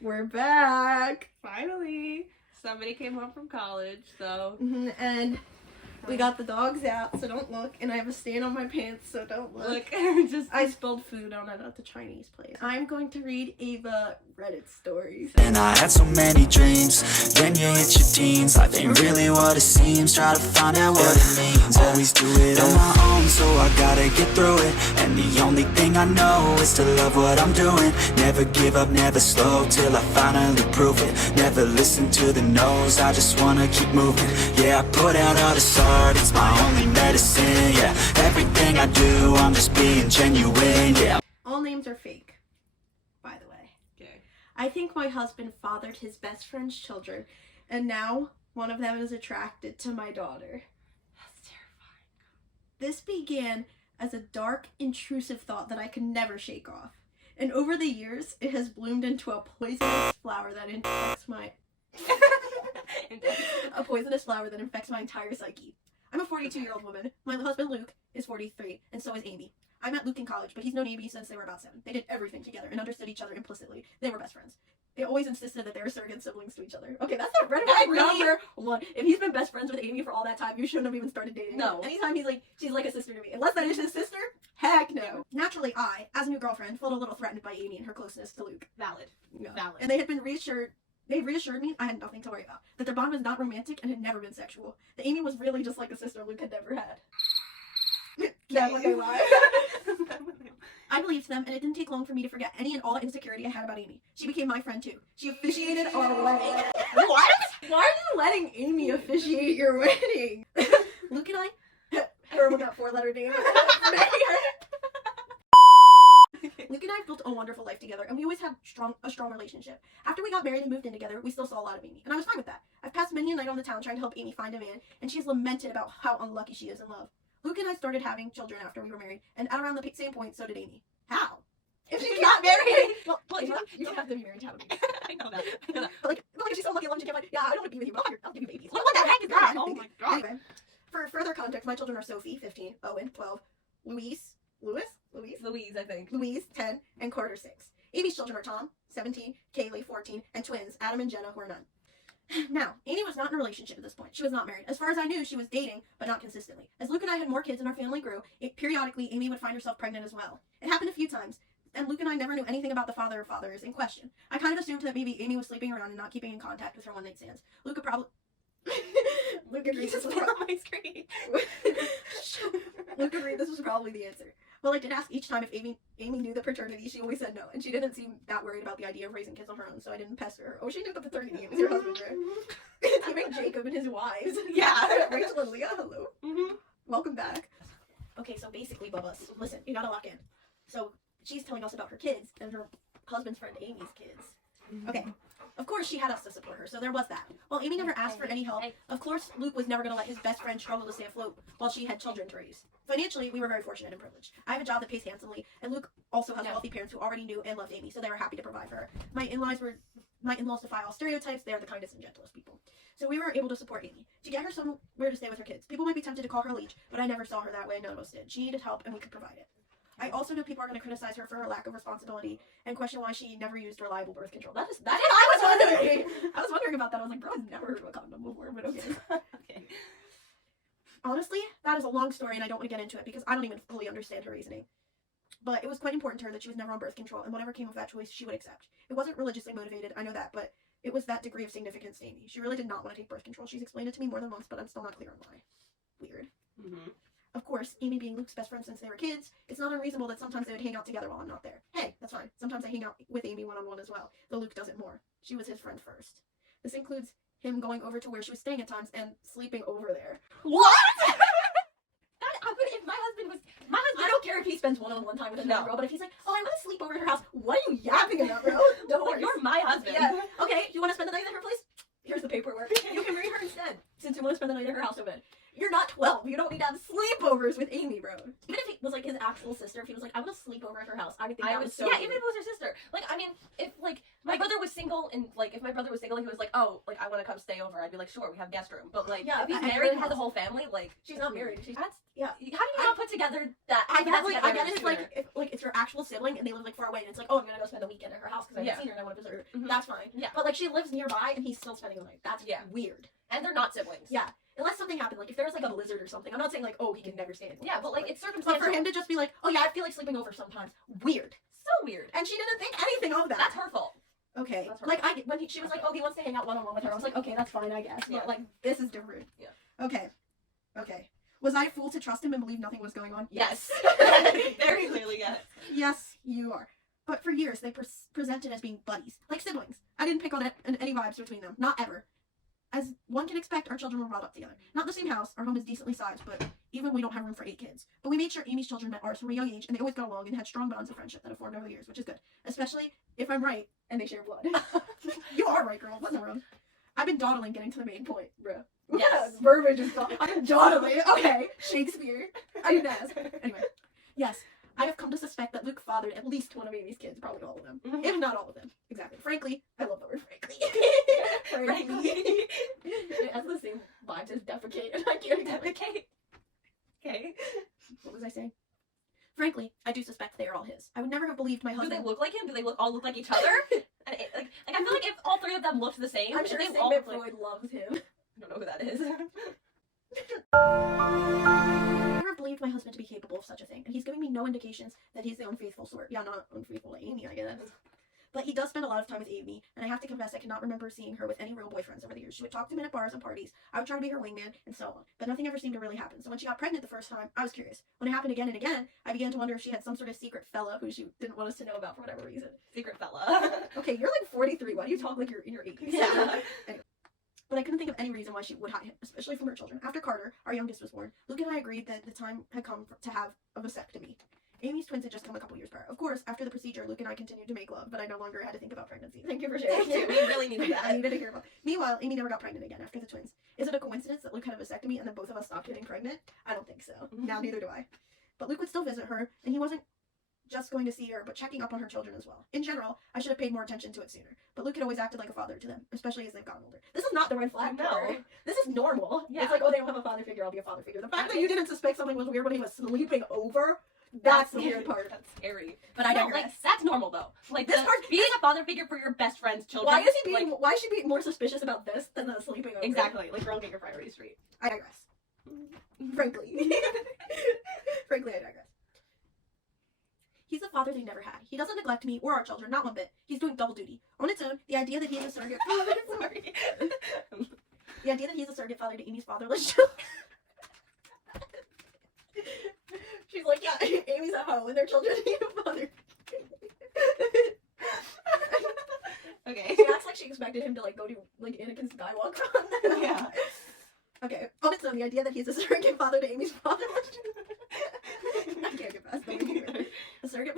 We're back. Finally. Somebody came home from college, so. And we got the dogs out, so don't look. And I have a stain on my pants, so don't look. I spilled food on it at the Chinese place. I'm going to read Ava Reddit stories. And I had so many dreams. Then you hit your teens. Life ain't really what it seems. Try to find out what it means. Always do it on my own, so I gotta get through it. And the only thing I know is to love what I'm doing. Never give up, never slow, till I finally prove it. Never listen to the no's, I just wanna keep moving. Yeah, I put out all this art, it's my only medicine. Yeah, everything I do, I'm just being genuine. Yeah. All names are fake, by the way. Okay. I think my husband fathered his best friend's children, and now one of them is attracted to my daughter. That's terrifying. This began as a dark, intrusive thought that I could never shake off. And over the years, it has bloomed into a poisonous flower that infects my... a poisonous flower that infects my entire psyche. I'm a 42-year-old woman. My husband, Luke, is 43, and so is Amy. I met Luke in college, but he's known Amy since they were about 7. They did everything together and understood each other implicitly. They were best friends. They always insisted that they were surrogate siblings to each other. Okay, that's not red flag number one. If he's been best friends with Amy for all that time, you shouldn't have even started dating. No. Anytime he's like, she's like a sister to me. Unless that is his sister, heck no. Naturally, I, as a new girlfriend, felt a little threatened by Amy and her closeness to Luke. Valid. Yeah. Valid. And they had reassured me I had nothing to worry about. That their bond was not romantic and had never been sexual. That Amy was really just like a sister Luke had never had. That when they lied. I believed them, and it didn't take long for me to forget any and all insecurity I had about Amy. She became my friend too. She officiated our wedding. What? Why are you letting Amy officiate your wedding? Luke and I, everyone got 4-letter names. Luke and I built a wonderful life together, and we always had a strong relationship. After we got married and moved in together, we still saw a lot of Amy, and I was fine with that. I've passed many a night on the town trying to help Amy find a man, and she's lamented about how unlucky she is in love. Luke and I started having children after we were married, and at around the same point, so did Amy. How? If she's not married! Well, you don't have to be married to have a baby. I know that. But if she's so lucky alone, she can't find, yeah, I don't want to be with you, but I'll give you babies. What the heck is that? Oh my god. Anyway, for further context, my children are Sophie, 15, Owen, 12, Louise, Louise, I think. 10, and Carter, 6. Amy's children are Tom, 17, Kaylee, 14, and twins, Adam and Jenna, who are none. Now, Amy was not in a relationship at this point. She was not married. As far as I knew, she was dating, but not consistently. As Luke and I had more kids and our family grew, periodically Amy would find herself pregnant as well. It happened a few times, and Luke and I never knew anything about the father or fathers in question. I kind of assumed that maybe Amy was sleeping around and not keeping in contact with her one-night stands. Luke could probably... Luke agreed this was on my screen. Luke agreed this was probably the answer. Well, I did ask each time if Amy knew the paternity. She always said no, and she didn't seem that worried about the idea of raising kids on her own, so I didn't pester her. Oh, she knew the paternity. It was your husband, right? Even Jacob and his wives. Yeah. Rachel and Leah, hello. Mm-hmm. Welcome back. Okay, so basically, Bubba, listen, you gotta lock in. So, she's telling us about her kids and her husband's friend Amy's kids. Okay. Of course, she had us to support her, so there was that. While Amy never asked for any help, of course, Luke was never going to let his best friend struggle to stay afloat while she had children to raise. Financially, we were very fortunate and privileged. I have a job that pays handsomely, and Luke also has wealthy parents who already knew and loved Amy, so they were happy to provide for her. My in-laws defy all stereotypes. They are the kindest and gentlest people. So we were able to support Amy. To get her somewhere to stay with her kids. People might be tempted to call her a leech, but I never saw her that way. None of us did. She needed help, and we could provide it. I also know people are going to criticize her for her lack of responsibility and question why she never used reliable birth control. That's what I was wondering. I was wondering about that. I was like, bro, I've never heard of a condom before, but okay. Okay. Honestly, that is a long story, and I don't want to get into it because I don't even fully understand her reasoning. But it was quite important to her that she was never on birth control, and whatever came of that choice, she would accept. It wasn't religiously motivated, I know that, but it was that degree of significance to Amy. She really did not want to take birth control. She's explained it to me more than once, but I'm still not clear on why. Weird. Mm-hmm. Of course, Amy being Luke's best friend since they were kids, it's not unreasonable that sometimes they would hang out together while I'm not there. Hey, that's fine. Sometimes I hang out with Amy one-on-one as well, though Luke does it more. She was his friend first. This includes him going over to where she was staying at times and sleeping over there. What? If my husband was... I don't care if he spends one-on-one time with another girl, but if he's like, oh, I want to sleep over at her house, what are you yapping about, bro? Don't worry. You're my husband. Yeah. Okay, you want to spend the night at her place? Here's the paperwork. You can marry her instead, since you want to spend the night at her house so bad. You're not 12. You don't need to have sleepovers with Amy, bro. Even if it was like his actual sister, if he was like, I want to sleep over at her house, I would think that was so yeah, weird. even if it was her sister. Like, I mean, if like my brother was single and like if my brother was single and he was like, oh, like I want to come stay over, I'd be like, sure, we have guest room. But like Yeah, if he's I- married and I- has a whole family, like She's not married. She's That's yeah. how do you not put together that? I put get that like together I get it. It's sooner? like it's your actual sibling and they live like far away and it's like, oh, I'm gonna go spend the weekend at her house because I haven't Yeah. seen her and I want to visit her. Mhm. That's fine. Yeah. But like she lives nearby and he's still spending the night. That's Yeah. weird. And they're not siblings. Yeah. Unless something happened, like if there was like a blizzard or something. I'm not saying like, oh, he can never stand. Yeah, but like it's but circumstantial. for him to just be like, oh yeah, I feel like sleeping over sometimes. Weird. so weird. And she didn't think anything of that. That's her fault. Okay. That's her Like she was like, oh, he wants to hang out one-on-one with her. I was like, okay, that's fine, I guess. Yeah. But like this is different. Yeah. Okay. Okay. Was I a fool to trust him and believe nothing was going on? Yes. Very clearly, yes. Yes, you are. But for years, they presented as being buddies, like siblings. I didn't pick on any vibes between them. Not ever. As one can expect, our children were brought up together. Not in the same house. Our home is decently sized, but even we don't have room for 8 kids. But we made sure Amy's children met ours from a young age, and they always got along and had strong bonds of friendship that have formed over the years, which is good. Especially if I'm right and they share blood. You are right, girl. Wasn't wrong. I've been dawdling getting to the main point, bruh. Yes. Verbiage is I've been dawdling. Okay. Shakespeare. I didn't ask. Anyway. Yes. I have come to suspect that Luke fathered at least one of Amy's kids, probably all of them. Mhm. If not all of them. Exactly. Frankly, I love the word frankly. Frankly. It has the same vibes as defecate, and I can't even. Okay. Okay. What was I saying? Frankly, I do suspect they are all his. I would never have believed my Do husband. they look like him? Do they look all look like each other? And like I feel like if all 3 of them looked the same, I'm sure they Sigmund all look like, Freud loves him. I don't know who that is. I never believed my husband to be capable of such a thing, and he's giving me no indications that he's the unfaithful sort. Yeah, not unfaithful to Amy, I guess. But he does spend a lot of time with Amy, and I have to confess I cannot remember seeing her with any real boyfriends over the years. She would talk to him at bars and parties. I would try to be her wingman, and so on. But nothing ever seemed to really happen. So when she got pregnant the first time, I was curious. When it happened again and again, I began to wonder if she had some sort of secret fella who she didn't want us to know about for whatever reason. Secret fella. Okay, you're like 43. Why do you talk like you're in your 80s? Yeah. Anyway. But I couldn't think of any reason why she would hide him, especially from her children. After Carter, our youngest, was born, Luke and I agreed that the time had come to have a vasectomy. Amy's twins had just come a couple years prior. Of course, after the procedure, Luke and I continued to make love, but I no longer had to think about pregnancy. Thank you for sharing. Thank you. We really needed that. I needed to hear about. Meanwhile, Amy never got pregnant again after the twins. Is it a coincidence that Luke had a vasectomy and then both of us stopped getting pregnant? I don't think so. Now neither do I. But Luke would still visit her, and he wasn't just going to see her, but checking up on her children as well. In general, I should have paid more attention to it sooner. But Luke had always acted like a father to them, especially as they've gotten older. This is not the red flag No. part. This is normal. Yeah. It's like, oh, they don't have a father figure, I'll be a father figure. The fact that you didn't suspect something was weird when he was sleeping over, that's the weird part. That's scary. But I No, digress. like that's normal though. Like This the, part- being a father figure for your best friend's children. Why is he being? like, Why should he be more suspicious about this than the sleeping over? exactly? Like girl, get your priorities straight. I digress. Frankly, frankly, I digress. He's the father they never had. He doesn't neglect me or our children, not one bit. He's doing double duty. On its own, the idea that he is a surrogate father. Sorry. The idea that he's a surrogate father to Amy's fatherless children. She's like, yeah, Amy's at home and their children need a father. Okay. She acts like she expected him to like go to like Anakin Skywalker on that. Yeah. Okay. On its own, the idea that he's a surrogate father to Amy's fatherless children. I can't get past that. A surrogate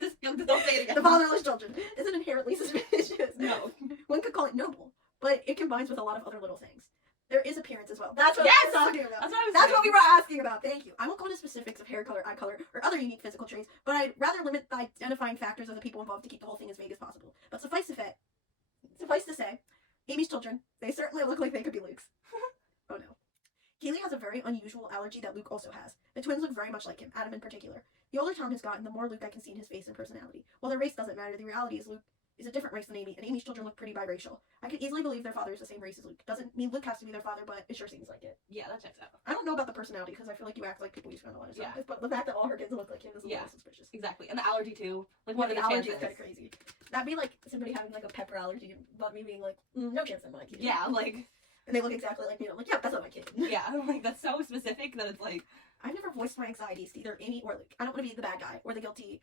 Just don't say it again. the fatherless children isn't inherently suspicious. No. One could call it noble, but it combines with a lot of other little things. There is appearance as well. That's what Yes! I was talking about. That's what I was That's saying. what we were asking about. Thank you. I won't go into specifics of hair color, eye color, or other unique physical traits, but I'd rather limit the identifying factors of the people involved to keep the whole thing as vague as possible. But suffice to say, Amy's children, they certainly look like they could be Luke's. Oh no. Kaylee has a very unusual allergy that Luke also has. The twins look very much like him, Adam in particular. The older Tom has gotten, the more Luke I can see in his face and personality. While their race doesn't matter, the reality is Luke is a different race than Amy, and Amy's children look pretty biracial. I could easily believe their father is the same race as Luke. Doesn't mean Luke has to be their father, but it sure seems like it. Yeah, that checks out. I don't know about the personality because I feel like you act like people you spend a lot of time Yeah. with, but the fact that all her kids look like him is a Yeah. little suspicious. Exactly. And the allergy too. Like Yeah, what are the the allergy chances? is kind of crazy. That'd be like somebody having like a pepper allergy, but me being like, no chance in my kid. Yeah, like And they look exactly like me. And I'm like, yeah, that's not my kid. yeah, like that's so specific that it's like I've never voiced my anxieties to either Amy or Luke. I don't want to be the bad guy or the guilty.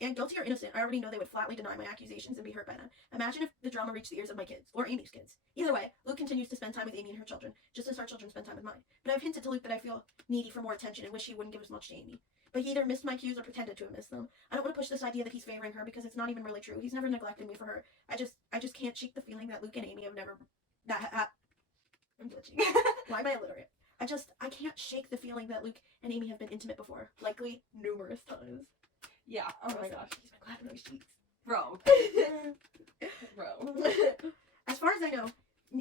And guilty or innocent, I already know they would flatly deny my accusations and be hurt by them. Imagine if the drama reached the ears of my kids, or Amy's kids. Either way, Luke continues to spend time with Amy and her children, just as our children spend time with mine. But I've hinted to Luke that I feel needy for more attention and wish he wouldn't give as much to Amy. But he either missed my cues or pretended to have missed them. I don't want to push this idea that he's favoring her because it's not even really true. He's never neglected me for her. I just can't shake the feeling that Luke and Amy have never... I'm glitching. Why am I illiterate? I can't shake the feeling that Luke and Amy have been intimate before. Likely numerous times. yeah. Oh my gosh, he's been clapping those cheeks. Bro. Bro. As far as I know,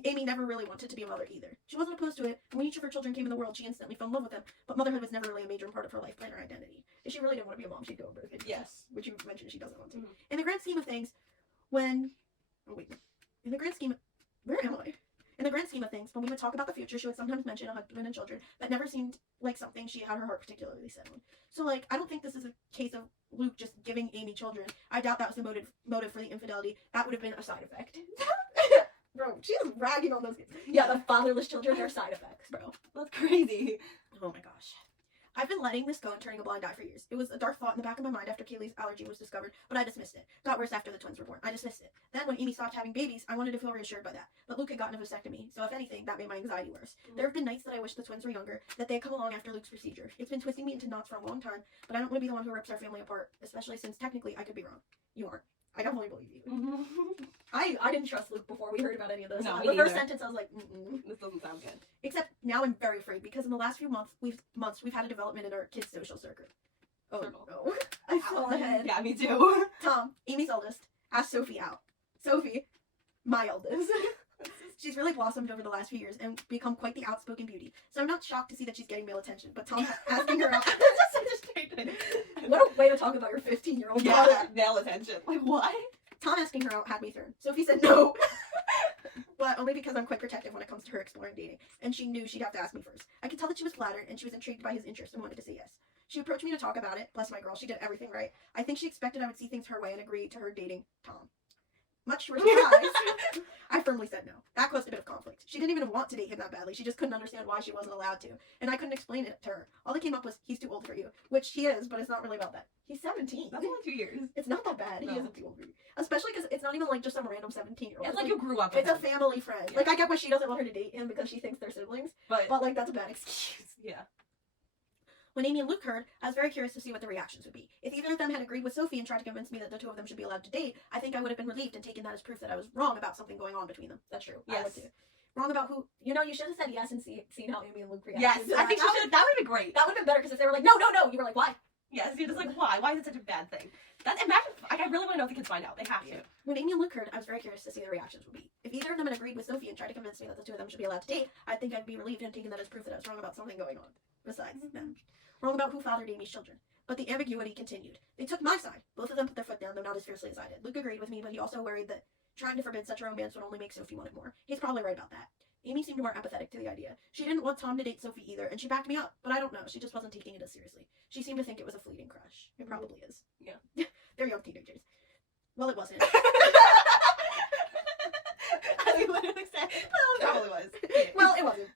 Amy never really wanted to be a mother either. She wasn't opposed to it, and when each of her children came in the world, she instantly fell in love with them, but motherhood was never really a major part of her life plan or identity. If she really didn't want to be a mom, she'd go over to kids. Yes. Which you mentioned she doesn't want to. Mhm. In the grand scheme of things, when... Oh, wait. In the grand scheme... Where am I? In the grand scheme of things, when we would talk about the future, she would sometimes mention a husband and children, but never seemed like something she had her heart particularly set on. So, like, I don't think this is a case of Luke just giving Amy children. I doubt that was the motive for the infidelity. That would have been a side effect. Bro, she is ragging on those kids. Yeah, the fatherless children are side effects, bro. That's crazy. Oh my gosh. I've been letting this go and turning a blind eye for years. It was a dark thought in the back of my mind after Kaylee's allergy was discovered, but I dismissed it. Got worse after the twins were born. I dismissed it. Then when Amy stopped having babies, I wanted to feel reassured by that. But Luke had gotten a vasectomy, so if anything, that made my anxiety worse. There have been nights that I wish the twins were younger, that they had come along after Luke's procedure. It's been twisting me into knots for a long time, but I don't want to be the one who rips our family apart, especially since technically I could be wrong. You aren't. I definitely believe you. I didn't trust Luke before we heard about any of this. No, The me first neither. sentence, I was like, mm-mm. This doesn't sound good. Except now I'm very afraid because in the last few months we've had a development in our kids' social circle. Oh Circle. no! I saw ahead. Yeah, me too. Tom, Amy's oldest, asked Sophie out. Sophie, my eldest. She's really blossomed over the last few years and become quite the outspoken beauty. So I'm not shocked to see that she's getting male attention. But Tom asking her out. What a way to talk about your 15-year-old daughter. Yeah, male attention. Like, what? Tom asking her out had me thrown. Sophie said no. But only because I'm quite protective when it comes to her exploring dating, and she knew she'd have to ask me first. I could tell that she was flattered, and she was intrigued by his interest and wanted to say yes. She approached me to talk about it. Bless my girl, she did everything right. I think she expected I would see things her way and agree to her dating Tom. Much to her surprise, I firmly said no. That caused a bit of conflict. She didn't even want to date him that badly. She just couldn't understand why she wasn't allowed to. And I couldn't explain it to her. All that came up was, he's too old for you. Which he is, but it's not really about that. He's 17. That's only 2 years. It's not that bad. No. He isn't too old for you. Especially because it's not even like just some random 17-year-old. It's like you grew up with It's a him. family friend. Yeah. Like, I get why she doesn't want her to date him because she thinks they're siblings. But But, that's a bad excuse. yeah. When Amy and Luke heard, I was very curious to see what the reactions would be. If either of them had agreed with Sophie and tried to convince me that the two of them should be allowed to date, I think I would have been relieved and taken that as proof that I was wrong about something going on between them. That's true. I would Yes. too. Wrong about who? You should have said yes and seen how Amy and Luke reacted. Yes, to I think that. she should. That would have been great. That would have been better because if they were like, no, you were like, why? Yes, you're just like, why? Why is it such a bad thing? That's imagine. Like, I really want to know if the kids find out. They have to. When Amy and Luke heard, I was very curious to see their reactions would be. If either of them had agreed with Sophie and tried to convince me that the two of them should be allowed to date, I think I'd be relieved and taken that as proof that I was wrong about something going on. Besides them. Wrong about who fathered Amy's children. But the ambiguity continued. They took my side. Both of them put their foot down, though not as fiercely as I did. Luke agreed with me, but he also worried that trying to forbid such a romance would only make Sophie want it more. He's probably right about that. Amy seemed more apathetic to the idea. She didn't want Tom to date Sophie either, and she backed me up, but I don't know. She just wasn't taking it as seriously. She seemed to think it was a fleeting crush. It probably is. Yeah. They're young teenagers. Well, it wasn't. I literally said, well, it probably was. Well, it wasn't.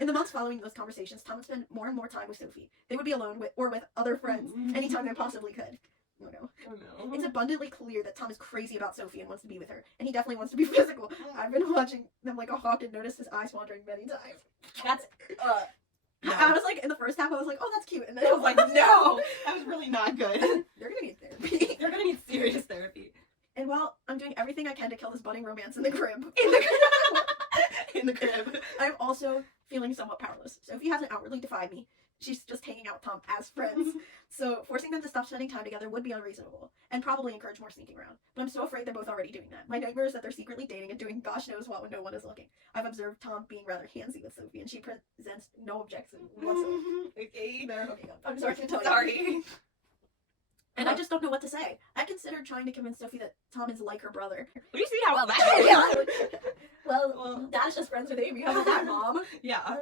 In the months following those conversations, Tom would spend more and more time with Sophie. They would be alone with other friends anytime they possibly could. Oh no. Oh, no. It's abundantly clear that Tom is crazy about Sophie and wants to be with her, and he definitely wants to be physical. I've been watching them like a hawk and noticed his eyes wandering many times. That's no. I was like, in the first half, I was like, oh, that's cute, and then I was like, no, that was really not good. they're gonna need therapy. You're gonna need serious therapy. And while I'm doing everything I can to kill this budding romance in the crib, In the crib. I'm also feeling somewhat powerless. Sophie hasn't outwardly defied me. She's just hanging out with Tom as friends. So forcing them to stop spending time together would be unreasonable, and probably encourage more sneaking around. But I'm so afraid they're both already doing that. My nightmare is that they're secretly dating and doing gosh knows what when no one is looking. I've observed Tom being rather handsy with Sophie, and she presents no objection whatsoever. Okay. They're hooking up. I'm sorry to tell you. Sorry. And I just don't know what to say. I considered trying to convince Sophie that Tom is like her brother. Will you see how well that goes? Well, Dad's just friends with Amy. How about that, Mom? Yeah. Oh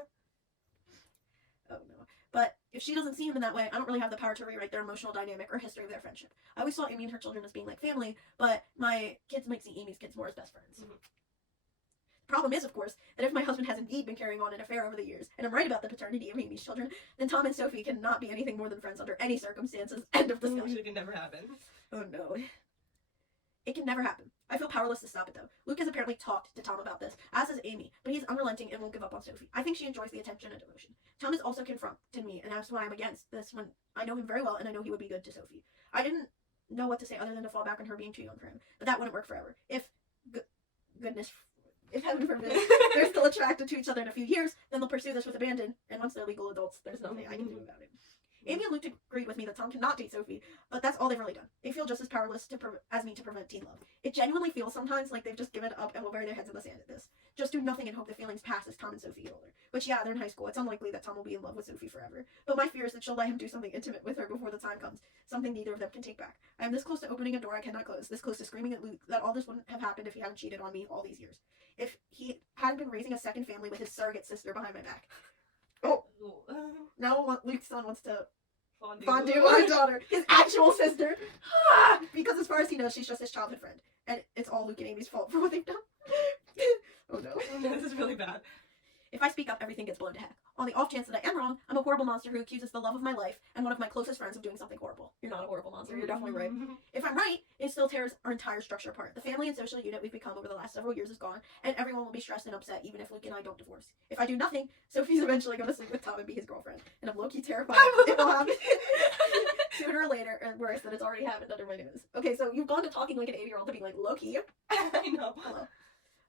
no. But if she doesn't see him in that way, I don't really have the power to rewrite their emotional dynamic or history of their friendship. I always saw Amy and her children as being like family, but my kids might see Amy's kids more as best friends. Mhm. Problem is, of course, that if my husband has indeed been carrying on an affair over the years, and I'm right about the paternity of Amy's children, then Tom and Sophie cannot be anything more than friends under any circumstances. End of discussion. It can never happen. Oh no. It can never happen. I feel powerless to stop it though. Luke has apparently talked to Tom about this, as has Amy, but he's unrelenting and won't give up on Sophie. I think she enjoys the attention and devotion. Tom has also confronted me, and that's why I'm against this when I know him very well and I know he would be good to Sophie. I didn't know what to say other than to fall back on her being too young for him, but that wouldn't work forever. If heaven forbid, they're still attracted to each other in a few years, then they'll pursue this with abandon, and once they're legal adults, there's nothing I can do about it. Amy and Luke agreed with me that Tom cannot date Sophie, but that's all they've really done. They feel just as powerless as me to prevent teen love. It genuinely feels sometimes like they've just given up and will bury their heads in the sand at this. Just do nothing and hope the feelings pass as Tom and Sophie get older. Which, yeah, they're in high school. It's unlikely that Tom will be in love with Sophie forever. But my fear is that she'll let him do something intimate with her before the time comes, something neither of them can take back. I am this close to opening a door I cannot close, this close to screaming at Luke that all this wouldn't have happened if he hadn't cheated on me all these years. If he hadn't been raising a second family with his surrogate sister behind my back. Oh, now Luke's son wants to fondue my daughter, his actual sister. Because as far as he knows, she's just his childhood friend. And it's all Luke and Amy's fault for what they've done. Oh no. This is really bad. If I speak up, everything gets blown to heck. On the off chance that I am wrong, I'm a horrible monster who accuses the love of my life and one of my closest friends of doing something horrible. You're not a horrible monster, you're definitely right. If I'm right, it still tears our entire structure apart. The family and social unit we've become over the last several years is gone, and everyone will be stressed and upset even if Luke and I don't divorce. If I do nothing, Sophie's eventually going to sleep with Tom and be his girlfriend. And I'm low-key terrified it will happen sooner or later, and worse, that it's already happened under my nose. Okay, so you've gone to talking like an 80-year-old to being like, low-key. I know. Hello.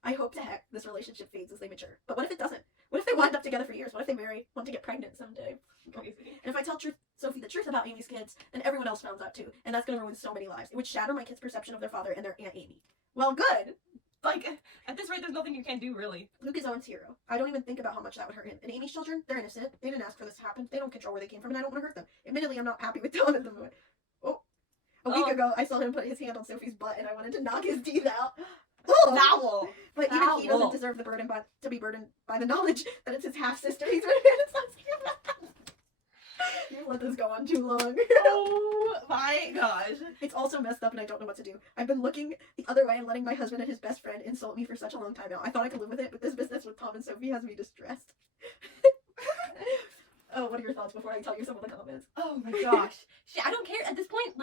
I hope to heck this relationship fades as they mature. But what if it doesn't? What if they wind up together for years? What if they marry, want to get pregnant someday? Crazy. And if I tell Sophie the truth about Amy's kids, then everyone else finds out too. And that's going to ruin so many lives. It would shatter my kids' perception of their father and their Aunt Amy. Well, good. Like, at this rate, there's nothing you can do, really. Luke is Owen's hero. I don't even think about how much that would hurt him. And Amy's children, they're innocent. They didn't ask for this to happen. They don't control where they came from, and I don't want to hurt them. Admittedly, I'm not happy with Tom at the moment. Oh. A week ago, I saw him put his hand on Sophie's butt, and I wanted to knock his teeth out. Oh. Foul! But even he Foul. doesn't deserve the burden to be burdened by the knowledge that it's his half sister. He's You let this go on too long. Oh my gosh. It's also messed up and I don't know what to do. I've been looking the other way and letting my husband and his best friend insult me for such a long time now. I thought I could live with it, but this business with Tom and Sophie has me distressed. Oh, what are your thoughts before I tell you some of the comments? Oh my gosh. Shit, I don't care at this point.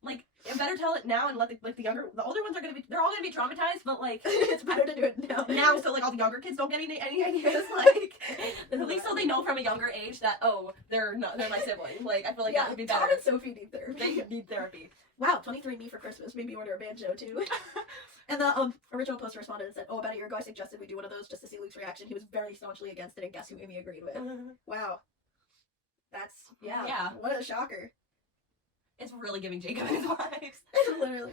Like, I better tell it now and let the older ones they're all gonna be traumatized, but like, It's better to do it now. now so like all the younger kids don't get any ideas, like, at least so they know from a younger age that, oh, they're my sibling. Like, I feel like that would be better. Tom and Sophie need therapy. They need therapy. Wow, 23andMe for Christmas. Maybe order a banjo too. And the original poster responded and said, "Oh, about a year ago I suggested we do one of those just to see Luke's reaction. He was very staunchly against it, and guess who Amy agreed with? Wow. That's, Yeah. What a shocker. It's really giving Jacob his lives. Literally.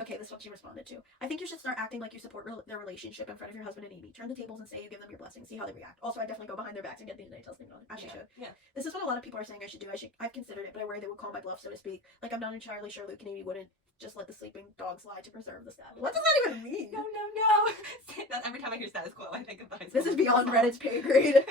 Okay, this one she responded to. I think you should start acting like you support their relationship in front of your husband and Amy. Turn the tables and say you give them your blessing. See how they react. Also, I definitely go behind their backs and get the details thing on. As you should. Yeah. This is what a lot of people are saying I should do. I've considered it, but I worry they would call my bluff, so to speak. Like, I'm not entirely sure Luke and Amy wouldn't just let the sleeping dogs lie to preserve the status. What does that even mean? No. Every time I hear status quo, I think of the high school. This is beyond Reddit's pay grade.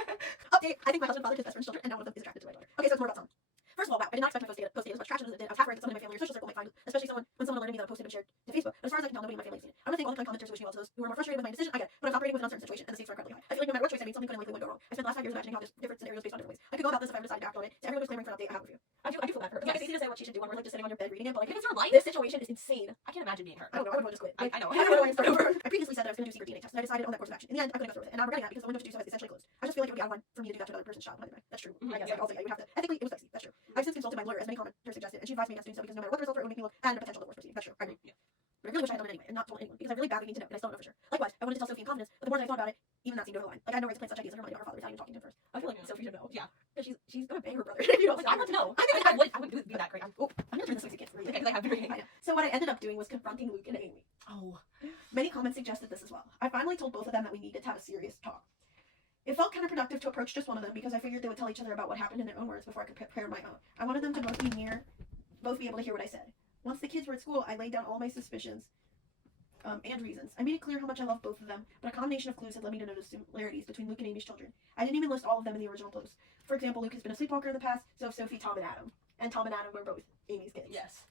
Update. I think my husband fathered his best friend's children, and now one of them is attracted to my daughter. Okay, so it's more about Tom. First of all, wow, I did not expect my post to get as much traction as it did. I was half worried that someone in my family or social circle might find it, especially when someone alerted me that I posted and shared to Facebook. But as far as I can tell, nobody in my family has seen it. I want to thank all the kind commenters who wish me well to those who are more frustrated with my decision. I get it, but I'm operating with an uncertain situation, and the stakes are incredibly high. I feel like no matter what choice I made, something could unlikely would go wrong. I spent the last 5 years imagining how different scenarios based on different ways. I could go about this if I ever decided to act on it. To everyone who's clamoring for an update, I have a few. I do feel bad for her. Like, it's easy to say what she should do when we're like just sitting on your bed reading it, but like, If it's her life, this situation is insane. I can't imagine being her. I don't know. I would want to just quit. Like, I know. I don't know when to start over. I previously said that I was going to do secret DNA tests, and I decided on that course of action. In the end, I couldn't go through with it, and now I'm regretting that because the window to do so is essentially closed. I just feel like it would be out of line for me to do that to another person's child. By the way, that's true. I guess. Yeah. Like, also, yeah, you would have to. Ethically, it was sexy. That's true. I've since consulted my lawyer, as many commenters suggested, and she advised me against doing so because no matter what the results were, it would make me look bad in a potential divorce proceeding. That's true. I agree. Yeah. But I really wish I had done it anyway and not told anyone because I really badly need to know, and I still don't know for sure. Likewise, I wanted to tell Sophie in confidence, but the more that I thought about it, even that seemed over the line. Like, I had no right to plant such ideas in her mind about her father without even talking to him first. I feel like Sophie should know. Yeah. Because she's gonna bang her brother. If you don't Like, I'd love to know. I think I wouldn't be that great. I'm gonna turn this into kids for you. Okay, because I have very. I know. So what I ended up doing was confronting Luke and Amy. Oh. Many comments suggested this as well. I finally told both of them that we needed to have a serious talk. It felt counterproductive to approach just one of them because I figured they would tell each other about what happened in their own words before I could prepare my own. I wanted them to both be able to hear what I said. Once the kids were at school, I laid down all my suspicions and reasons. I made it clear how much I love both of them, but a combination of clues had led me to notice similarities between Luke and Amy's children. I didn't even list all of them in the original post. For example, Luke has been a sleepwalker in the past, so have Sophie, Tom, and Adam. And Tom and Adam were both Amy's kids. Yes.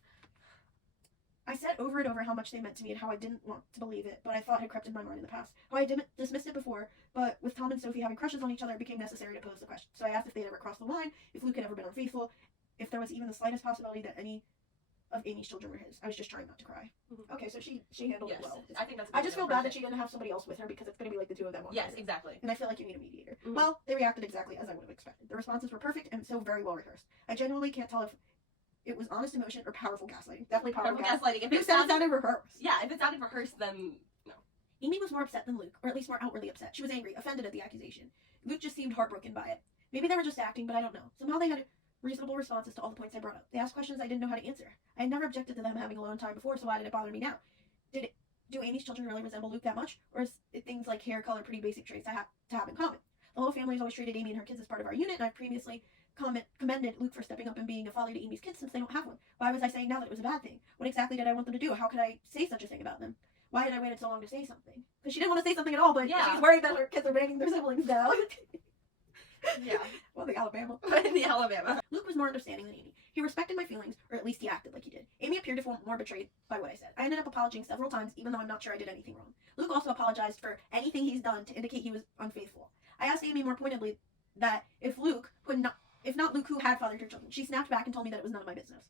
I said over and over how much they meant to me and how I didn't want to believe it, but I thought had crept in my mind in the past. How I dismissed it before, but with Tom and Sophie having crushes on each other, it became necessary to pose the question. So I asked if they'd ever crossed the line, if Luke had ever been unfaithful, if there was even the slightest possibility that any of Amy's children were his. I was just trying not to cry. Mhm. Okay, so she handled Yes. it well. I think that's. I just feel bad that she didn't have somebody else with her because it's going to be like the two of them. Yes, exactly. And I feel like you need a mediator. Mhm. Well, they reacted exactly as I would have expected. The responses were perfect and so very well rehearsed. I genuinely can't tell if it was honest emotion or powerful gaslighting. Definitely powerful gaslighting. If Who it said it sounded, sounded rehearsed? yeah, if it sounded rehearsed, then no. Amy was more upset than Luke, or at least more outwardly upset. She was angry, offended at the accusation. Luke just seemed heartbroken by it. Maybe they were just acting, but I don't know. Somehow they had reasonable responses to all the points I brought up. They asked questions I didn't know how to answer. I had never objected to them having alone time before, so why did it bother me now? Do Amy's children really resemble Luke that much? Or is it things like hair color pretty basic traits I have to have in common? The whole family has always treated Amy and her kids as part of our unit, and I've previously commended Luke for stepping up and being a father to Amy's kids since they don't have one. Why was I saying now that it was a bad thing? What exactly did I want them to do? How could I say such a thing about them? Why had I waited so long to say something? Because she didn't want to say something at all, but Yeah. she's worried that her kids are banging their siblings down. Yeah. Well, the Alabama. In the Alabama. Luke was more understanding than Amy. He respected my feelings, or at least he acted like he did. Amy appeared to feel more betrayed by what I said. I ended up apologizing several times, even though I'm not sure I did anything wrong. Luke also apologized for anything he's done to indicate he was unfaithful. I asked Amy more pointedly that if not Luke who had fathered her children. She snapped back and told me that it was none of my business.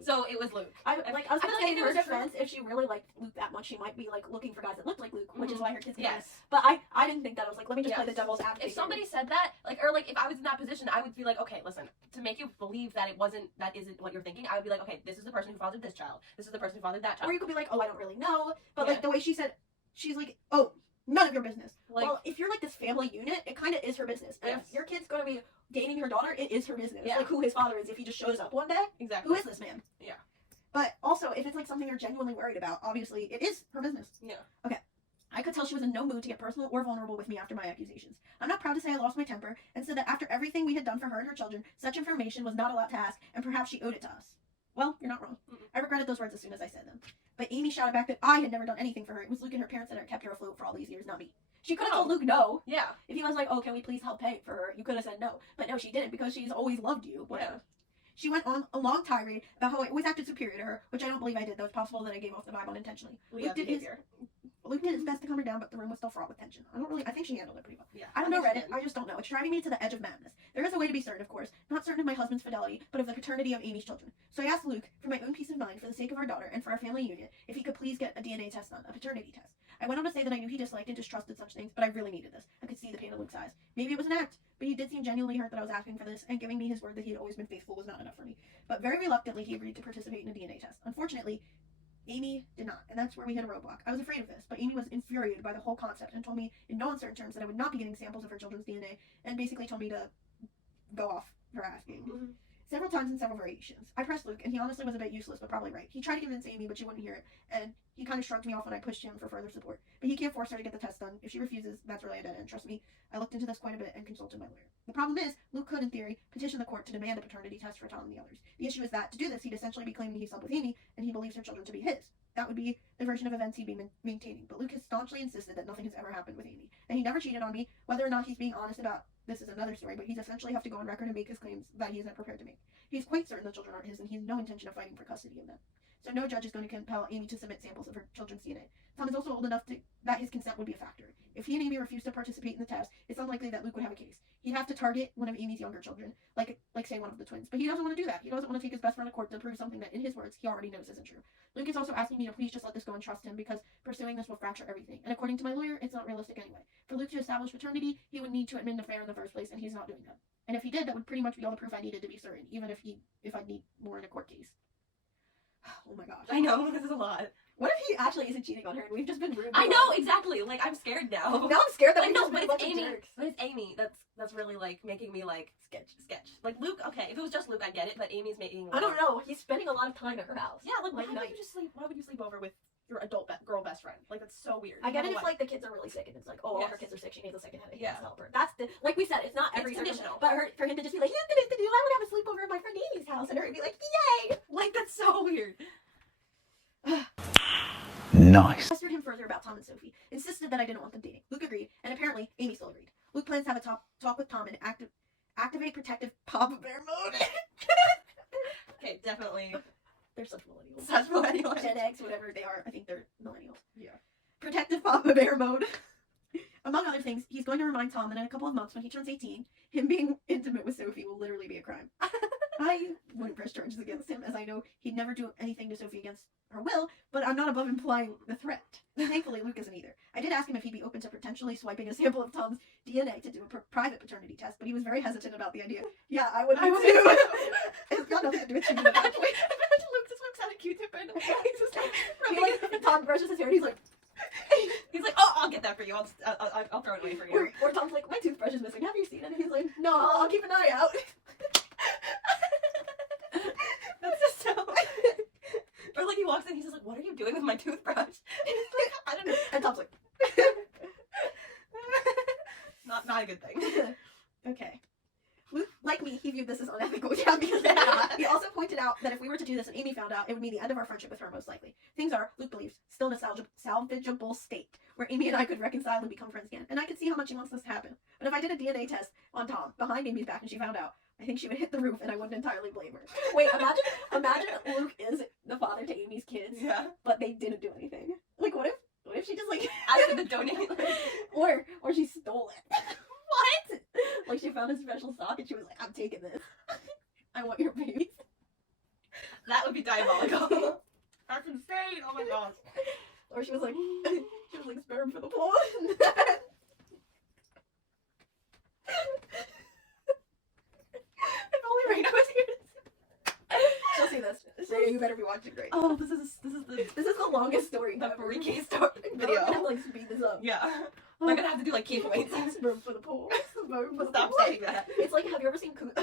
So it was Luke. I was I gonna feel say like in it her was defense, if she really liked Luke that much, she might be like looking for guys that looked like Luke, which is why her kids can Yes. But I didn't think that. I was like, let me just play the devil's advocate. If somebody said that, like, or like, if I was in that position, I would be like, okay, listen, to make you believe that that isn't what you're thinking, I would be like, okay, this is the person who fathered this child. This is the person who fathered that child. Or you could be like, oh, I don't really know. But Yeah. like the way she said, she's like, oh, none of your business. Like, Well, if you're like this family unit, it kind of is her business. And Yes. if your kid's going to be dating her daughter, it is her business. Yeah. Like who his father is if he just shows up one day. exactly. Who is this man? Yeah. But also, if it's like something you're genuinely worried about, obviously it is her business. Yeah. Okay. I could tell she was in no mood to get personal or vulnerable with me after my accusations. I'm not proud to say I lost my temper and said that after everything we had done for her and her children, such information was not allowed to ask, and perhaps she owed it to us. Well, you're not wrong. Mm-mm. I regretted those words as soon as I said them. But Amy shouted back that I had never done anything for her. It was Luke and her parents that had kept her afloat for all these years, not me. She could have told Luke no. Yeah. If he was like, oh, can we please help pay for her? You could have said no. But no, she didn't because she's always loved you. Whatever. Yeah. She went on a long tirade about how I always acted superior to her, which I don't believe I did, though it's possible that I gave off the vibe unintentionally. Luke did his best to calm her down, but the room was still fraught with tension. I think she handled it pretty well. Yeah. I don't know Reddit, I just don't know. It's driving me to the edge of madness. There is a way to be certain, of course. Not certain of my husband's fidelity, but of the paternity of Amy's children. So I asked Luke, for my own peace of mind, for the sake of our daughter, and for our family union, if he could please get a DNA test done, a paternity test. I went on to say that I knew he disliked and distrusted such things, but I really needed this. I could see the pain in Luke's eyes. Maybe it was an act, but he did seem genuinely hurt that I was asking for this, and giving me his word that he had always been faithful was not enough for me. But very reluctantly, he agreed to participate in a DNA test. Unfortunately, Amy did not, and that's where we hit a roadblock. I was afraid of this, but Amy was infuriated by the whole concept and told me in no uncertain terms that I would not be getting samples of her children's DNA, and basically told me to go off for asking. Mhm. Several times in several variations. I pressed Luke, and he honestly was a bit useless, but probably right. He tried to convince Amy, but she wouldn't hear it, and he kind of shrugged me off when I pushed him for further support. But he can't force her to get the test done. If she refuses, that's really a dead end. Trust me, I looked into this quite a bit and consulted my lawyer. The problem is, Luke could, in theory, petition the court to demand a paternity test for Tom and the others. The issue is that, to do this, he'd essentially be claiming he slept with Amy, and he believes her children to be his. That would be the version of events he'd be maintaining. But Luke has staunchly insisted that nothing has ever happened with Amy, and he never cheated on me. Whether or not he's being honest about this is another story, but he's essentially have to go on record and make his claims that he isn't prepared to make. He's quite certain the children aren't his, and he has no intention of fighting for custody of them. So no judge is going to compel Amy to submit samples of her children's DNA. Tom is also old enough that his consent would be a factor. If he and Amy refuse to participate in the test, it's unlikely that Luke would have a case. He'd have to target one of Amy's younger children, like say one of the twins. But he doesn't want to do that. He doesn't want to take his best friend to court to prove something that, in his words, he already knows isn't true. Luke is also asking me to please just let this go and trust him, because pursuing this will fracture everything. And according to my lawyer, it's not realistic anyway. For Luke to establish paternity, he would need to admit an affair in the first place, and he's not doing that. And if he did, that would pretty much be all the proof I needed to be certain, even if I'd need more in a court case. Oh my gosh. I know, this is a lot. What if he actually isn't cheating on her and we've just been rude? I know, exactly. Like, I'm scared now. Now I'm scared that Like, we've no, just but been a it's bunch of Amy. jerks. But it's Amy that's really like making me like sketch. Like Luke, okay, if it was just Luke, I get it. But Amy's making. I don't know. He's spending a lot of time at her house. Yeah, like Like, why would you just sleep? Why would you sleep over with your adult girl best friend? Like that's so weird. I get it You if know like the kids are really sick and it's like, oh, all her Yes. kids are sick. She needs a second head. Yeah. To help her. That's the like we said. It's not every It's circumstance, conditional. but for him to just be like, I would have a sleepover at my friend Amy's house, and her to be like, yay! like that's so weird. Nice. I pestered him further about Tom and Sophie, insisted that I didn't want them dating. Luke agreed, and apparently Amy still agreed. Luke plans to have a talk with Tom and activate protective Papa Bear mode. Okay, definitely. They're such millennials. Such millennials. Gen X, whatever they are. I think they're millennials. Yeah. Protective Papa Bear mode. Among other things, he's going to remind Tom that in a couple of months, when he turns 18, him being intimate with Sophie will literally be a crime. I wouldn't press charges against him, as I know he'd never do anything to Sophie against her will, but I'm not above implying the threat. Thankfully, Luke isn't either. I did ask him if he'd be open to potentially swiping a sample of Tom's DNA to do a private paternity test, but he was very hesitant about the idea. Yeah, I would too. It's got nothing to do with cheating at that point. Imagine Luke just had a Q-tip and he's just like, He, like, Tom brushes his hair and he's like, oh, I'll get that for you. I'll throw it away for you. or Tom's like, my toothbrush is missing. Have you seen it? And he's like, no, I'll keep an eye out. walks in, he's just like, "What are you doing with my toothbrush?" And it's like, I don't know. And Tom's like, Not a good thing. okay. Luke, like me, he viewed this as unethical, yeah, because he also pointed out that if we were to do this and Amy found out, it would mean the end of our friendship with her, most likely. Things are, Luke believes, still in a salvageable state, where Amy and I could reconcile and become friends again. And I could see how much he wants this to happen. But if I did a DNA test on Tom, behind Amy's back, and she found out, I think she would hit the roof, and I wouldn't entirely blame her. Wait, imagine Luke is the father to Amy's kids, Yeah. but they didn't do anything. Like, what if she just, like... Asked him to donate. or she stole it. What? Like, she found a special sock and she was like, I'm taking this. I want your babies. That would be diabolical. That's insane. Oh my gosh. Or she was like sperm for the pool. If only Raina was here. She'll see this. So you better be watching great. Oh, this is the longest story the ever. freaky story Video. video. I'm gonna like speed this up. Yeah. I'm gonna have to do like keep weights. Sperm for the pool. Sperm for the Stop pool. saying that. It's like, have you ever seen Have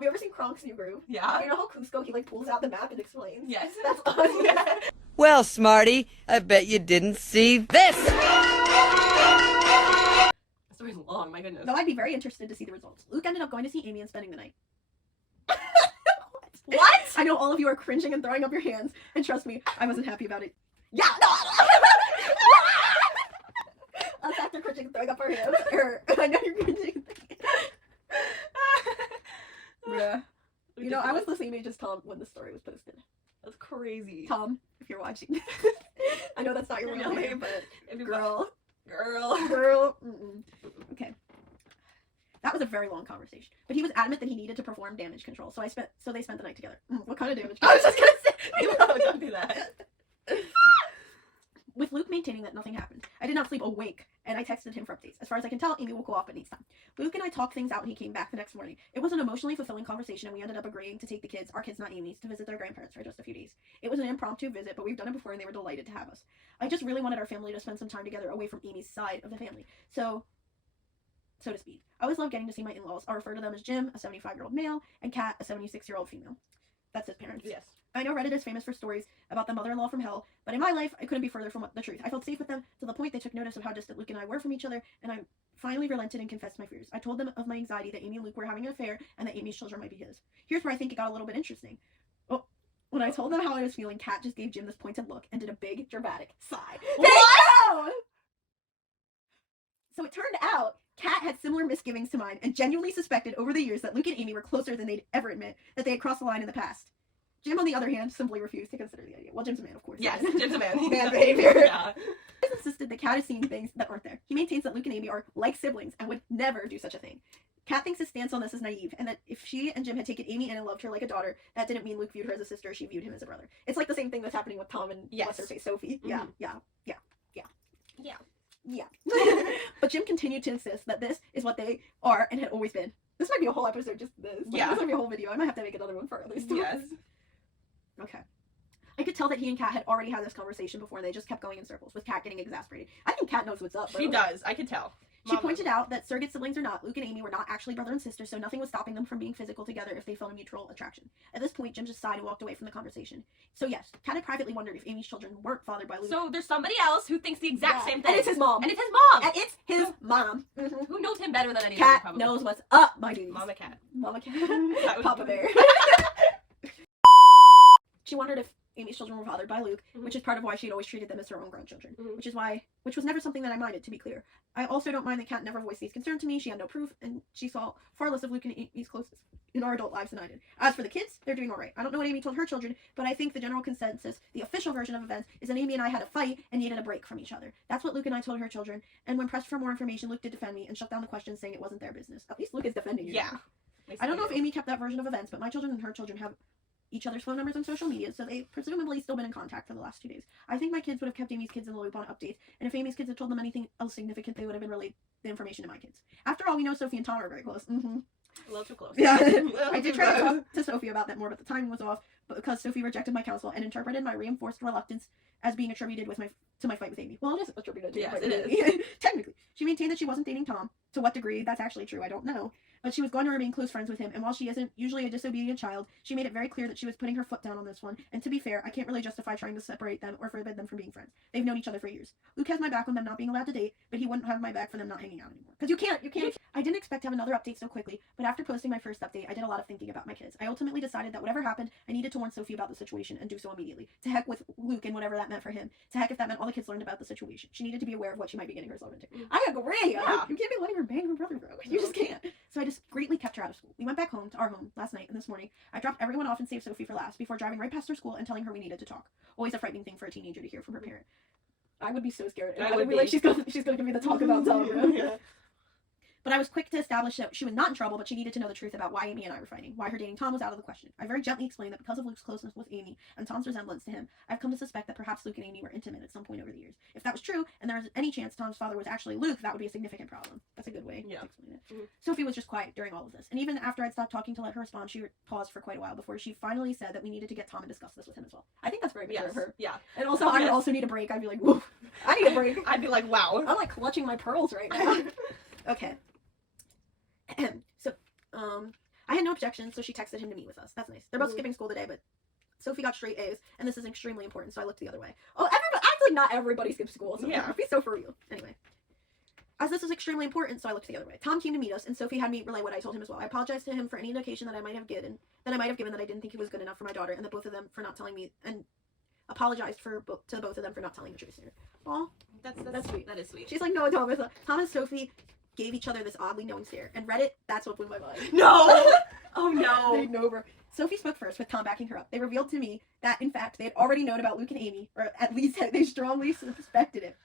you ever seen Kronk's New Groove? Yeah. You know how Cusco, he like pulls out the map and explains? Yes. That's us. Yeah. Well, Smarty, I bet you didn't see this. The story's long. My goodness. Though I'd be very interested to see the results. Luke ended up going to see Amy and spending the night. What? I know all of you are cringing and throwing up your hands, and trust me, I wasn't happy about it. Yeah, no! Us after cringing and throwing up our hands. I know you're cringing. Yeah. You know, I was the same age as Tom when the story was posted. That's crazy. Tom, if you're watching. I know that's not your real name, but If you- girl. Girl. Mm-mm. Okay. That was a very long conversation. But he was adamant that he needed to perform damage control, so they spent the night together. What kind of damage control? I was just gonna say. No, don't do that. With Luke maintaining that nothing happened. I did not sleep awake, and I texted him for updates. As far as I can tell, Amy will go off at needs time. Luke and I talked things out and he came back the next morning. It was an emotionally fulfilling conversation, and we ended up agreeing to take the kids, our kids not Amy's, to visit their grandparents for just a few days. It was an impromptu visit, but we've done it before and they were delighted to have us. I just really wanted our family to spend some time together away from Amy's side of the family. So to speak. I always love getting to see my in-laws. I'll refer to them as Jim, a 75-year-old male, and Kat, a 76-year-old female. That's his parents. Yes. I know Reddit is famous for stories about the mother-in-law from hell, but in my life, I couldn't be further from the truth. I felt safe with them to the point they took notice of how distant Luke and I were from each other, and I finally relented and confessed my fears. I told them of my anxiety that Amy and Luke were having an affair and that Amy's children might be his. Here's where I think it got a little bit interesting. Oh, when I told them how I was feeling, Kat just gave Jim this pointed look and did a big, dramatic sigh. What? So it turned out Kat had similar misgivings to mine and genuinely suspected over the years that Luke and Amy were closer than they'd ever admit, that they had crossed the line in the past. Jim, on the other hand, simply refused to consider the idea. Well, Jim's a man, of course. Yes, Jim's a man. Man behavior. Yeah. He has insisted that Kat is seeing things that aren't there. He maintains that Luke and Amy are like siblings and would never do such a thing. Kat thinks his stance on this is naive, and that if she and Jim had taken Amy in and loved her like a daughter, that didn't mean Luke viewed her as a sister, she viewed him as a brother. It's like the same thing that's happening with Tom and Yes. what's her face, Sophie. Mhm. Yeah. Yeah. But Jim continued to insist that this is what they are and had always been. This might be a whole episode, just this. Like, Yeah. This might be a whole video. I might have to make another one for others too. Yes. Okay. I could tell that he and Kat had already had this conversation before, and they just kept going in circles, with Kat getting exasperated. I think Kat knows what's up. She does. I can tell. She Mom pointed out that surrogate siblings or not, Luke and Amy were not actually brother and sister, so nothing was stopping them from being physical together if they felt a mutual attraction. At this point, Jim just sighed and walked away from the conversation. So yes, Kat had privately wondered if Amy's children weren't fathered by Luke. So there's somebody else who thinks the exact Yeah. same thing. And it's his mom. And it's his mom. And it's his mom. Mhm. Who knows him better than anyone? Kat probably. knows what's up, my dudes. Mama Cat. Mama Cat. That was Papa good. Bear. She wondered if Amy's children were fathered by Luke, Mhm. which is part of why she had always treated them as her own grandchildren. Mhm. Which was never something that I minded, to be clear. I also don't mind that Kat never voiced these concerns to me. She had no proof, and she saw far less of Luke and Amy's closest in our adult lives than I did. As for the kids, they're doing alright. I don't know what Amy told her children, but I think the general consensus, the official version of events, is that Amy and I had a fight and needed a break from each other. That's what Luke and I told her children, and when pressed for more information, Luke did defend me and shut down the questions, saying it wasn't their business. At least Luke is defending you. Yeah. I don't know if Amy kept that version of events, but my children and her children have each other's phone numbers and social media, so they've presumably still been in contact for the last 2 days. I think my kids would have kept Amy's kids in the loop on updates, and if Amy's kids had told them anything else significant, they would have been relayed the information to my kids. After all, we know Sophie and Tom are very close. Mm-hmm. A little too close. Yeah. A little I did too try to close. talk to Sophie about that more, but the timing was off, but because Sophie rejected my counsel and interpreted my reinforced reluctance as being attributed to my fight with Amy. Well, it is attributed to Yes, my fight it with Amy. Technically. She maintained that she wasn't dating Tom. To what degree that's actually true, I don't know. but she was going to remain close friends with him, and while she isn't usually a disobedient child, she made it very clear that she was putting her foot down on this one, and to be fair, I can't really justify trying to separate them or forbid them from being friends. They've known each other for years. Luke has my back on them not being allowed to date, but he wouldn't have my back for them not hanging out anymore. Because you can't. I didn't expect to have another update so quickly, but after posting my first update, I did a lot of thinking about my kids. I ultimately decided that whatever happened, I needed to warn Sophie about the situation and do so immediately. To heck with Luke and whatever that meant for him. To heck if that meant all the kids learned about the situation. She needed to be aware of what she might be getting herself into. I agree. Yeah. You can't be letting her bang her brother, bro. You just can't. So I discreetly kept her out of school. We went back home to our home last night, and this morning I dropped everyone off and saved Sophie for last before driving right past her school and telling her we needed to talk. Always a frightening thing for a teenager to hear from her parent. I would be so scared. I I would would be be. like, she's gonna give me the talk about Tom, bro. Yeah. But I was quick to establish that she was not in trouble, but she needed to know the truth about why Amy and I were fighting, why her dating Tom was out of the question. I very gently explained that because of Luke's closeness with Amy and Tom's resemblance to him, I've come to suspect that perhaps Luke and Amy were intimate at some point over the years. If that was true, and there was any chance Tom's father was actually Luke, that would be a significant problem. That's a good way Yeah. to explain it. Mhm. Sophie was just quiet during all of this, and even after I'd stopped talking to let her respond, she paused for quite a while before she finally said that we needed to get Tom and discuss this with him as well. I think that's very mature Yes. of her. Yeah. And also, I would Yes. also need a break. I'd be like, whoa, I need a break. I'd be like, wow. I'm like clutching my pearls right now. Okay. So, I had no objections, so she texted him to meet with us. That's nice. They're both Mhm. skipping school today, but Sophie got straight A's, and this is extremely important, so I looked the other way. Oh, actually not everybody skips school, so Yeah. be so for real. Anyway. As this is extremely important, so I looked the other way. Tom came to meet us, and Sophie had me relay what I told him as well. I apologized to him for any indication that I might have given that I didn't think he was good enough for my daughter, and that both of them for not telling me, and apologized to both of them for not telling the truth sooner. Aw, That's sweet. That is sweet. she's like, no, Tom and Sophie gave each other this oddly knowing stare, and Reddit, that's what blew my mind. No. Oh They no. know, bro. Sophie spoke first, with Tom backing her up. They revealed to me that, in fact, they had already known about Luke and Amy, or at least they strongly suspected it.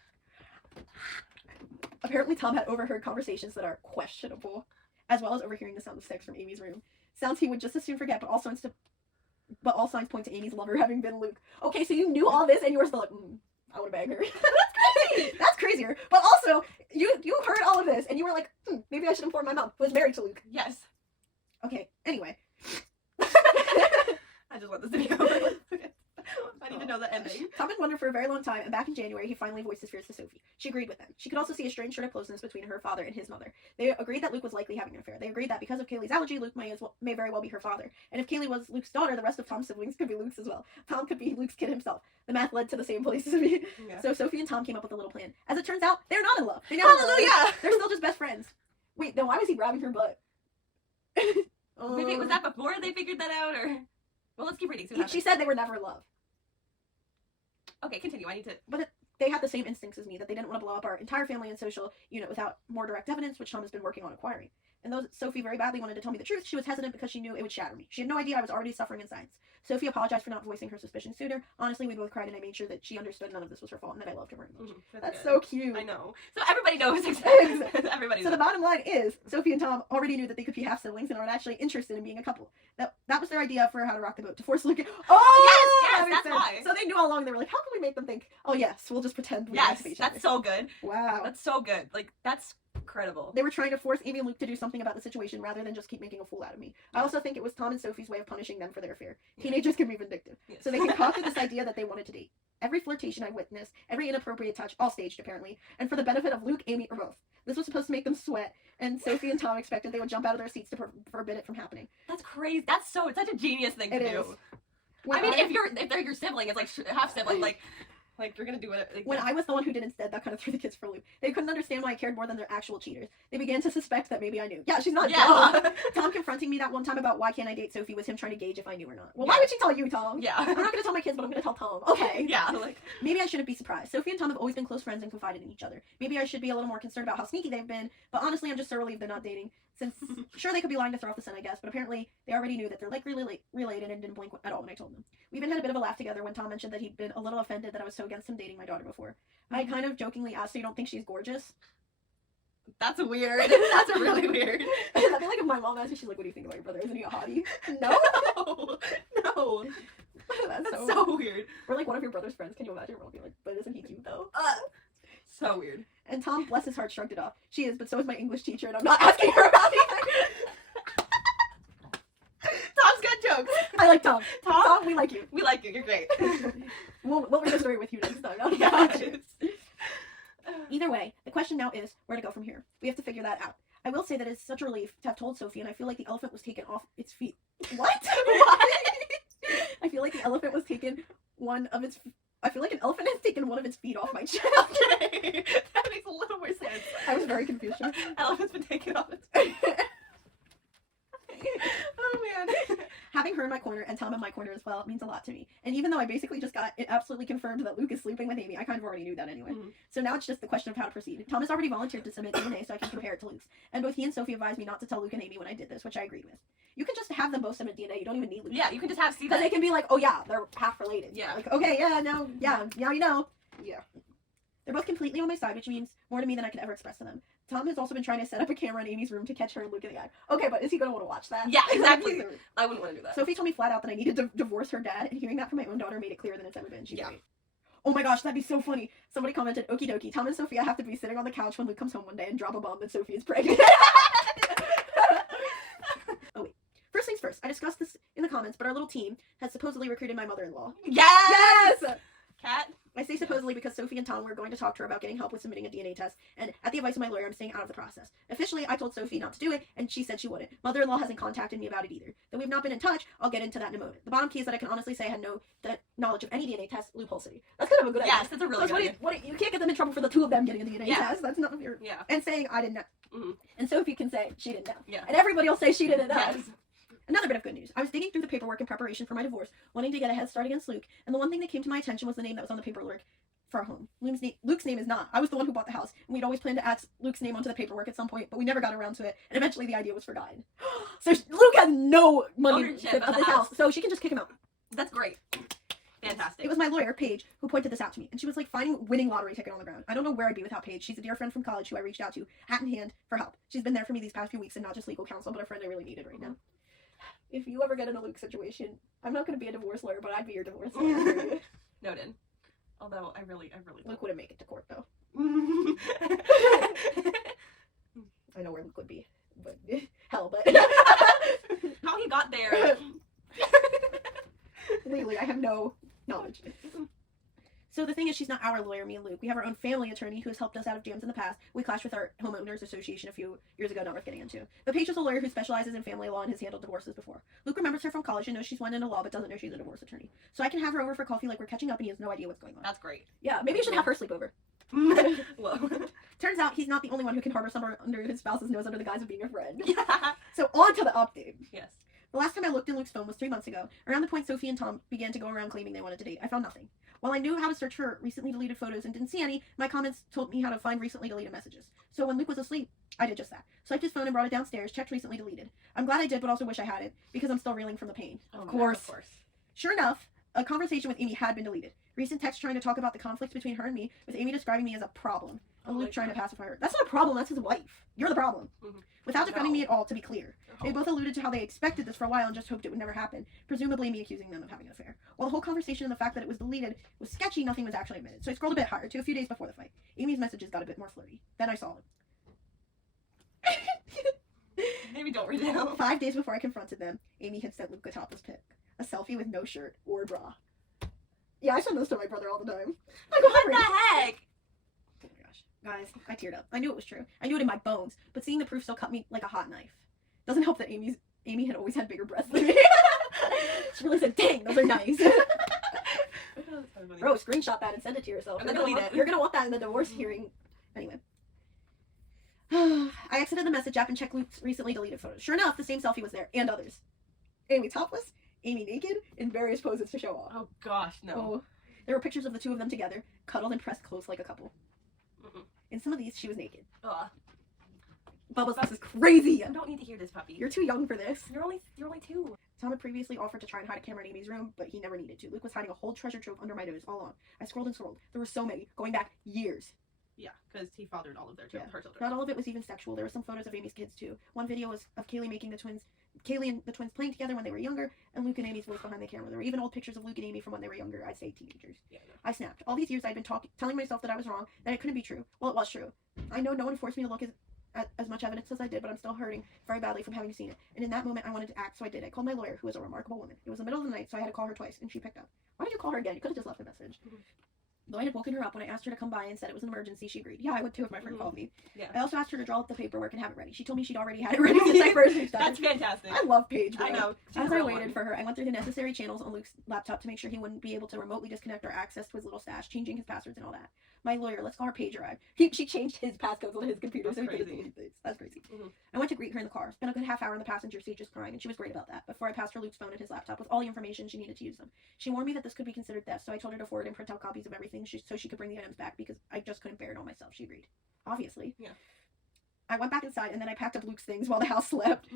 Apparently, Tom had overheard conversations that are questionable, as well as overhearing the sound of sex from Amy's room. Sounds he would just as soon forget, but all signs point to Amy's lover having been Luke. Okay, so you knew all this, and you were still like, I want to bang her. That's crazy. That's crazier. But also, you heard all of this, and you were like, maybe I should inform my mom, who is married to Luke. Yes. Okay, anyway. I just want this to be over. Okay. I need to know the ending. Tom had wondered for a very long time, and back in January, he finally voiced his fears to Sophie. She agreed with them. She could also see a strange sort of closeness between her father and his mother. They agreed that Luke was likely having an affair. They agreed that because of Kaylee's allergy, Luke may very well be her father. And if Kaylee was Luke's daughter, the rest of Tom's siblings could be Luke's as well. Tom could be Luke's kid himself. The math led to the same place as me. Yeah. So Sophie and Tom came up with a little plan. As it turns out, they're not in love. They never were. Hallelujah. They're still just best friends. Wait, then why was he grabbing her butt? Maybe was that before they figured that out, or? Well, let's keep reading. See what She happens. said they were never in love. Okay, continue. I need to. They had the same instincts as me, that they didn't want to blow up our entire family and social unit without more direct evidence, which Tom has been working on acquiring. And though Sophie very badly wanted to tell me the truth, she was hesitant because she knew it would shatter me. She had no idea I was already suffering in silence. Sophie apologized for not voicing her suspicions sooner. Honestly, we both cried, and I made sure that she understood none of this was her fault and that I loved her very much. That's good. so cute. I know. So everybody knows. Exactly. Everybody So knows. the bottom line is, Sophie and Tom already knew that they could be half siblings and aren't actually interested in being a couple. That was their idea for how to rock the boat, to force Luke. Oh, yes, that makes that's sense. why. So they knew all along. They were like, how can we make them think? Oh yes, we'll just pretend we like Yes, each other. that's so good. Wow. That's so good. Like that's incredible. They were trying to force Amy and Luke to do something about the situation rather than just keep making a fool out of me. I also think it was Tom and Sophie's way of punishing them for their fear. Teenagers can be vindictive. Yes. So they concocted this idea that they wanted to date. Every flirtation I witnessed, every inappropriate touch, all staged apparently, and for the benefit of Luke, Amy, or both. This was supposed to make them sweat, and Sophie and Tom expected they would jump out of their seats to forbid it from happening. That's crazy. It's such a genius thing It to is. do. When I mean, if they're your sibling, it's like half sibling, like you're gonna do it. Like, When I was the one who did instead, that kind of threw the kids for a loop. They couldn't understand why I cared more than their actual cheaters. They began to suspect that maybe I knew. Yeah, she's not dumb. yeah, Tom confronting me that one time about why can't I date Sophie was him trying to gauge if I knew or not. Well, Yeah. why would she tell you, Tom? yeah, I'm not gonna tell my kids, but I'm gonna tell Tom. Okay. yeah. Like Maybe I shouldn't be surprised. Sophie and Tom have always been close friends and confided in each other. Maybe I should be a little more concerned about how sneaky they've been, but honestly, I'm just so relieved they're not dating. Since, sure, they could be lying to throw off the scent, I guess, but apparently they already knew that they're likely related and didn't blink at all when I told them. We even had a bit of a laugh together when Tom mentioned that he'd been a little offended that I was so against him dating my daughter before. I kind of jokingly asked, so you don't think she's gorgeous? that's weird. That's really weird. I feel like if my mom asked me, she's like, what do you think about your brother? Isn't he a hottie? No? No, That's that's so... so weird. We're like one of your brother's friends. Can you imagine? We'll be like, but isn't he cute, though? So weird. And Tom, bless his heart, shrugged it off. She is, but so is my English teacher, and I'm not asking her about it. Tom's got jokes. I like Tom. Tom? Tom, we like you. We like you. You're great. We'll read the story with you next time. I'll Yes. Either way, the question now is where to go from here. We have to figure that out. I will say that it's such a relief to have told Sophie, and I feel like the elephant was taken off its feet. What? I feel like the elephant was taken I feel like an elephant has taken one of its feet off my chest. Okay. That makes a little more sense. I was very confused. Elephant's been taken off its Oh man. Having her in my corner and Tom in my corner as well means a lot to me. And even though I basically just got it absolutely confirmed that Luke is sleeping with Amy, I kind of already knew that anyway. Mhm. So now it's just the question of how to proceed. Tom has already volunteered to submit DNA so I can compare it to Luke's. And both he and Sophie advised me not to tell Luke and Amy when I did this, which I agreed with. You can just have them both submit DNA. You don't even need Luke. Yeah, you can just have see Because that. they can be like, oh yeah, they're half related. Yeah. Like, okay, yeah, no, yeah, now you know. Yeah. They're both completely on my side, which means more to me than I could ever express to them. Tom has also been trying to set up a camera in Amy's room to catch her and Luke in the eye. Okay, but is he going to want to watch that? Yeah, exactly. I wouldn't want to do that. Sophie told me flat out that I needed to divorce her dad, and hearing that from my own daughter made it clearer than it's ever been. She's Yeah. great. Oh my gosh, that'd be so funny. Somebody commented, okie dokie, Tom and Sophia have to be sitting on the couch when Luke comes home one day and drop a bomb that Sophie is pregnant. Oh wait. First things first, I discussed this in the comments, but our little team has supposedly recruited my mother-in-law. Yes! Cat? I say supposedly because Sophie and Tom were going to talk to her about getting help with submitting a DNA test, and at the advice of my lawyer, I'm staying out of the process. Officially, I told Sophie not to do it, and she said she wouldn't. Mother-in-law hasn't contacted me about it either. Though we've not been in touch, I'll get into that in a moment. The bottom key is that I can honestly say I had no knowledge of any DNA test loophole city. That's kind of a good idea. Yes, that's a really good idea. You can't get them in trouble for the two of them getting a DNA Yeah. test. That's not your... Yeah. And saying I didn't know. Mhm. And Sophie can say she didn't know. Yeah. And everybody will say she didn't know. Yes. Another bit of good news. I was digging through the paperwork in preparation for my divorce, wanting to get a head start against Luke, and the one thing that came to my attention was the name that was on the paperwork for our home. Luke's name is not. I was the one who bought the house, and we'd always planned to add Luke's name onto the paperwork at some point, but we never got around to it, and eventually the idea was forgotten. So Luke has no money Ownership of of this the house, house. so she can just kick him out. That's great. Fantastic. It was my lawyer, Paige, who pointed this out to me, and she was like finding a winning lottery ticket on the ground. I don't know where I'd be without Paige. She's a dear friend from college who I reached out to, hat in hand, for help. She's been there for me these past few weeks, and not just legal counsel, but a friend I really needed right now. If you ever get in a Luke situation, I'm not going to be a divorce lawyer, but I'd be your divorce lawyer. Noted. Although I really Luke wouldn't make it to court, though. I know where Luke would be, but hell, but How he got there. legally, I have no knowledge. So the thing is, she's not our lawyer, me and Luke. We have our own family attorney who has helped us out of jams in the past. We clashed with our homeowners association a few years ago, not worth getting into. But Paige is a lawyer who specializes in family law and has handled divorces before. Luke remembers her from college and knows she's went into law, but doesn't know she's a divorce attorney. So I can have her over for coffee like we're catching up, and he has no idea what's going on. That's great. Yeah, maybe you should have her sleep over. Whoa. Turns out he's not the only one who can harbor someone under his spouse's nose under the guise of being a friend. Yeah. So on to the update. Yes. The last time I looked in Luke's phone was 3 months ago, around the point Sophie and Tom began to go around claiming they wanted to date. I found nothing. While I knew how to search for recently deleted photos and didn't see any, my comments told me how to find recently deleted messages. So when Luke was asleep, I did just that. Swiped his phone and brought it downstairs, checked recently deleted. I'm glad I did, but also wish I hadn't, because I'm still reeling from the pain. Oh, Of yeah, course. Of course. Sure enough, a conversation with Amy had been deleted. Recent text trying to talk about the conflict between her and me, with Amy describing me as a problem. And Oh Luke my trying to God. pacify her. That's not a problem, that's his wife. You're the problem. Mhm. Without No. defending me at all, to be clear. They Oh. both alluded to how they expected this for a while and just hoped it would never happen, presumably me accusing them of having an affair. While the whole conversation and the fact that it was deleted was sketchy, nothing was actually admitted. So I scrolled a bit higher, to a few days before the fight. Amy's messages got a bit more flirty. Then I saw it. Maybe don't read it out. 5 days before I confronted them, Amy had sent Luke a topless pic. A selfie with no shirt or bra. Yeah, I send those to my brother all the time. I go, What "Henry." the heck? Oh my gosh. Guys, I teared up. I knew it was true. I knew it in my bones, but seeing the proof still cut me like a hot knife. Doesn't help that Amy had always had bigger breasts than me. She really said, dang, those are nice. Bro, screenshot that and send it to yourself. And then You're gonna delete want- it. You're gonna want that in the divorce hearing. Anyway. I exited the message app and checked Luke's recently deleted photos. Sure enough, the same selfie was there, and others. Amy topless, Amy naked, in various poses to show off. Oh gosh, no. Oh. There were pictures of the two of them together, cuddled and pressed close like a couple. Mm-mm. In some of these, she was naked. Ugh. Bubbles, this is crazy! I don't need to hear this, puppy. You're too young for this. You're only 2. Tom had previously offered to try and hide a camera in Amy's room, but he never needed to. Luke was hiding a whole treasure trove under my nose all along. I scrolled and scrolled. There were so many, going back years. Yeah, because he fathered all of their Yeah. her children. Not all of it was even sexual. There were some photos of Amy's kids too. One video was of Kaylee and the twins playing together when they were younger, and Luke and Amy's voice behind the camera. There were even old pictures of Luke and Amy from when they were younger. I'd say teenagers. Yeah. I snapped. All these years I'd been telling myself that I was wrong, that it couldn't be true. Well, it was true. I know no one forced me to look at as much evidence as I did, but I'm still hurting very badly from having seen it. And in that moment, I wanted to act, so I did. I called my lawyer, who was a remarkable woman. It was the middle of the night, so I had to call her twice, and she picked up. Why did you call her again? You could have just left a message. Though I had woken her up when I asked her to come by and said it was an emergency, she agreed. Yeah, I would too if my friend called me. Yeah. I also asked her to draw up the paperwork and have it ready. She told me she'd already had it ready since I first reached out. That's fantastic. I love Paige. I bro. know. She's As a I real waited one. for her, I went through the necessary channels on Luke's laptop to make sure he wouldn't be able to remotely disconnect or access to his little stash, changing his passwords and all that. My lawyer, let's call her Paige, arrived. She changed his passcodes on his computer so he couldn't crazy. delete things. That's crazy. Mhm. I went to greet her in the car. Spent a good half hour in the passenger seat just crying, and she was great about that. Before I passed her Luke's phone and his laptop with all the information she needed to use them. She warned me that this could be considered theft, so I told her to forward and print out copies of everything so she could bring the items back because I just couldn't bear it all myself. She agreed. Obviously. Yeah. I went back inside and then I packed up Luke's things while the house slept.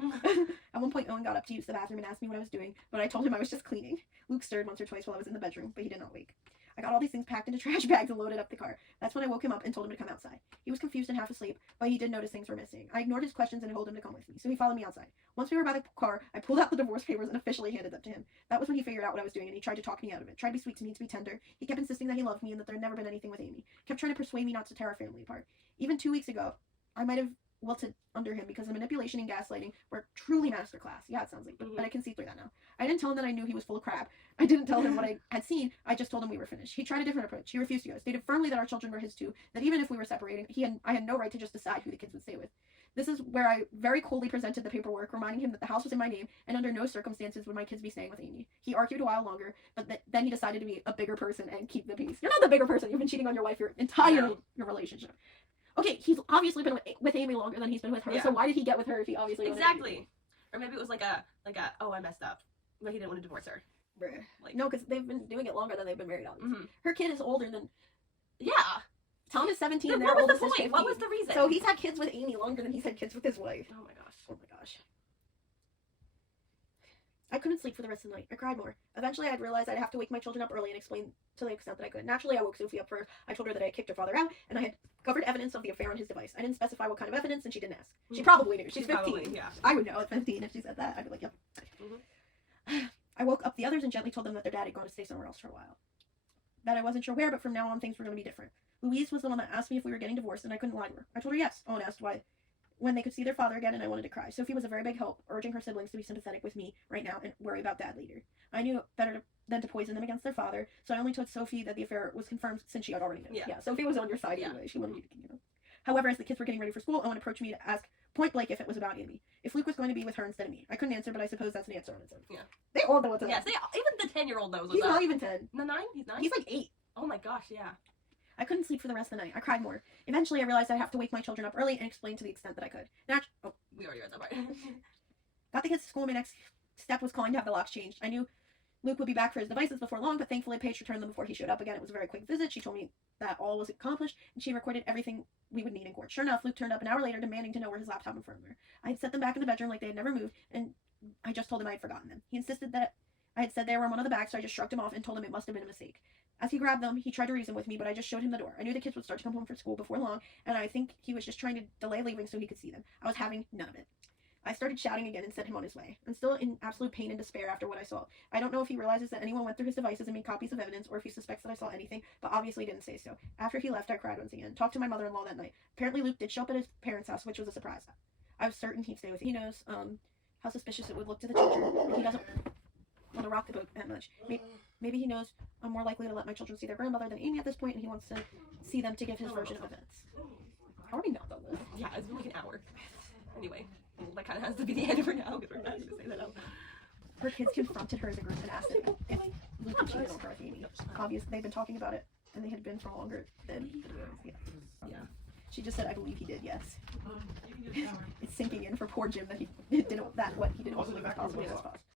At one point, Owen got up to use the bathroom and asked me what I was doing, but I told him I was just cleaning. Luke stirred once or twice while I was in the bedroom, but he did not wake. I got all these things packed into trash bags and loaded up the car. That's when I woke him up and told him to come outside. He was confused and half asleep, but he did notice things were missing. I ignored his questions and told him to come with me, so he followed me outside. Once we were by the car, I pulled out the divorce papers and officially handed them to him. That was when he figured out what I was doing, and he tried to talk me out of it. Tried to be sweet to me, to be tender. He kept insisting that he loved me and that there had never been anything with Amy. Kept trying to persuade me not to tear our family apart. Even 2 weeks ago, I might have wilted under him because the manipulation and gaslighting were truly masterclass. Yeah, it sounds like, but I can see through that now. I didn't tell him that I knew he was full of crap. I didn't tell him what I had seen. I just told him we were finished. He tried a different approach. He refused to go. Stated firmly that our children were his too. That even if we were separating, I had no right to just decide who the kids would stay with. This is where I very coldly presented the paperwork, reminding him that the house was in my name, and under no circumstances would my kids be staying with Amy. He argued a while longer, but then he decided to be a bigger person and keep the peace. You're not the bigger person. You've been cheating on your wife your entire your relationship. Okay, he's obviously been with Amy longer than he's been with her. Yeah. So why did he get with her if he obviously wanted Exactly. Or maybe it was like a oh, I messed up, but he didn't want to divorce her. Bruh. Like No, because they've been doing it longer than they've been married. Obviously, Mhm. her kid is older than Yeah. Tom is 17. Then Their what was the oldest is point? 15. What was the reason? So he's had kids with Amy longer than he's had kids with his wife. Oh my gosh. Oh my gosh. I couldn't sleep for the rest of the night. I cried more. Eventually, I'd realized I'd have to wake my children up early and explain to the extent that I could. Naturally, I woke Sophie up first. I told her that I had kicked her father out, and I had covered evidence of the affair on his device. I didn't specify what kind of evidence, and she didn't ask. She probably knew. She's 15. Probably, yeah. I would know at 15 if she said that. I'd be like, yep. I woke up the others and gently told them that their dad had gone to stay somewhere else for a while. That I wasn't sure where, but from now on things were going to be different. Louise was the one that asked me if we were getting divorced, and I couldn't lie to her. I told her yes. Owen asked why, when they could see their father again, and I wanted to cry. Sophie was a very big help, urging her siblings to be sympathetic with me right now and worry about Dad later. I knew better than to poison them against their father, so I only told Sophie that the affair was confirmed since she had already known. Yeah. Sophie was on your side Yeah. anyway. She wanted you to, However, as the kids were getting ready for school, Owen approached me to ask point blank if it was about Amy. If Luke was going to be with her instead of me. I couldn't answer, but I suppose that's an answer on its own. Yeah. They all know what's up. Yes, even the 10-year-old knows what's He's up. not even 10. No, 9? He's 9? He's like 8. Oh my gosh, yeah. I couldn't sleep for the rest of the night. I cried more. Eventually, I realized I'd have to wake my children up early and explain to the extent that I could. We already read that part. Got the kids to school. My next step was calling to have the locks changed. I knew Luke would be back for his devices before long, but thankfully Paige returned them before he showed up again. It was a very quick visit. She told me that all was accomplished, and she recorded everything we would need in court. Sure enough, Luke turned up an hour later demanding to know where his laptop and phone were. I had set them back in the bedroom like they had never moved, and I just told him I had forgotten them. He insisted that I had said they were in one of the bags, so I just shrugged him off and told him it must have been a mistake. As he grabbed them, he tried to reason with me, but I just showed him the door. I knew the kids would start to come home from school before long, and I think he was just trying to delay leaving so he could see them. I was having none of it. I started shouting again and sent him on his way. I'm still in absolute pain and despair after what I saw. I don't know if he realizes that anyone went through his devices and made copies of evidence, or if he suspects that I saw anything, but obviously didn't say so. After he left, I cried once again. Talked to my mother-in-law that night. Apparently Luke did show up at his parents' house, which was a surprise. I was certain he'd stay with me. He knows how suspicious it would look to the children, and he doesn't want to rock the boat that much. Maybe he knows I'm more likely to let my children see their grandmother than Amy at this point, and he wants to see them to give his version of events. How are we not done this? Yeah, it's been like an hour. Anyway, well, that kind of has to be the end for now, because we're not going to say that out. Her kids confronted her as a group and asked if Luke had cheated on her with Amy. Obviously, they've been talking about it, and they had been for longer than yeah. She just said, "I believe he did." Yes. It's sinking in for poor Jim that he didn't what he didn't want to live as possible as possible.